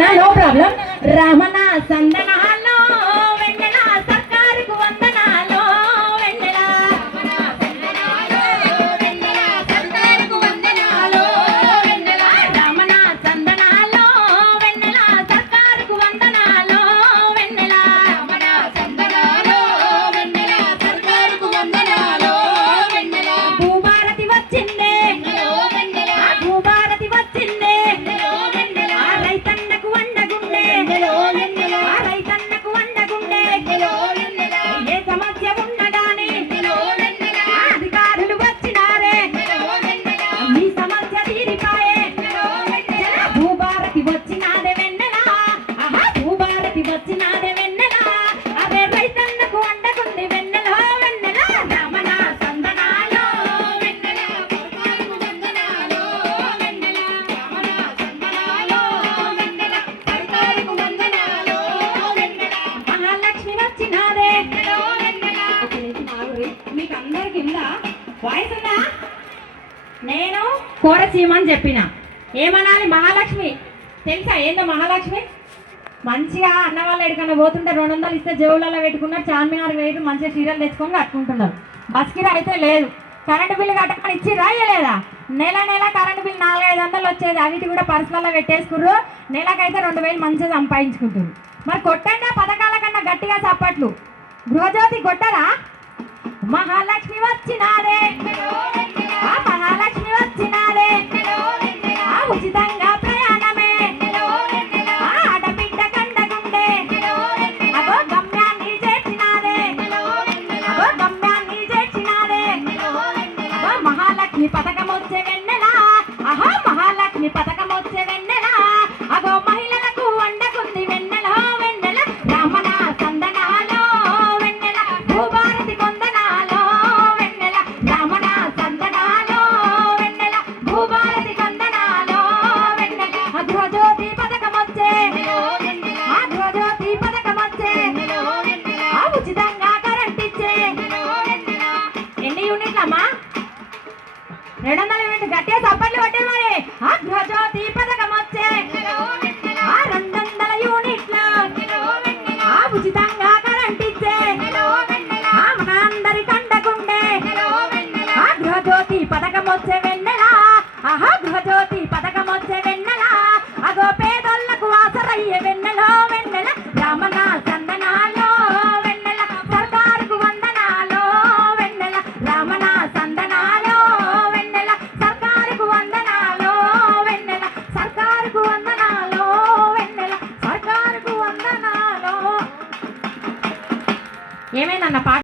ना no problem Ramana संदनः మహాలక్ష్మి వచ్చినాదే మీకు అందరికి కింద వాయిస్ ఉందా? నేను కోరసీమ చెప్పిన. ఏమనాలి మహాలక్ష్మి? తెలుసా ఏందో మహాలక్ష్మి? మంచిగా అన్న వాళ్ళు ఎక్కడికన్నా పోతుంటే రెండు వందలు ఇస్తే జేవులలో పెట్టుకున్నారు. చార్మినార్ వేరు మంచిగా చీరలు తెచ్చుకొని కట్టుకుంటున్నారు. బస్కిర అయితే లేదు. కరెంటు బిల్లు కట్టమని ఇచ్చి రాయలేదా నెల నెల కరెంటు బిల్లు నాలుగైదు వందలు వచ్చేది. అవిటి కూడా పర్సనల్లో పెట్టేసుకుర్రు. నెలకైతే రెండు వేలు మంచిగా సంపాదించుకుంటారు మరి కొట్టండి ఆ గట్టిగా చప్పట్లు. గృహజ్యోతి కొట్టరా? మహాలక్ష్మి వచ్చినారే మహాలక్ష్మి వచ్చినారే ఉచితంగా ప్రయాణమే. ఆ ఆడబిడ్డ కండగుండే. అగో గమ్యాన్ని చేర్చినారే అగో గమ్యాన్ని చేర్చినారే మహాలక్ష్మి పథకం రెండు వందల యూనిట్ గట్టిగా చప్పట్లు కొట్టే ఏమైందన్న పాట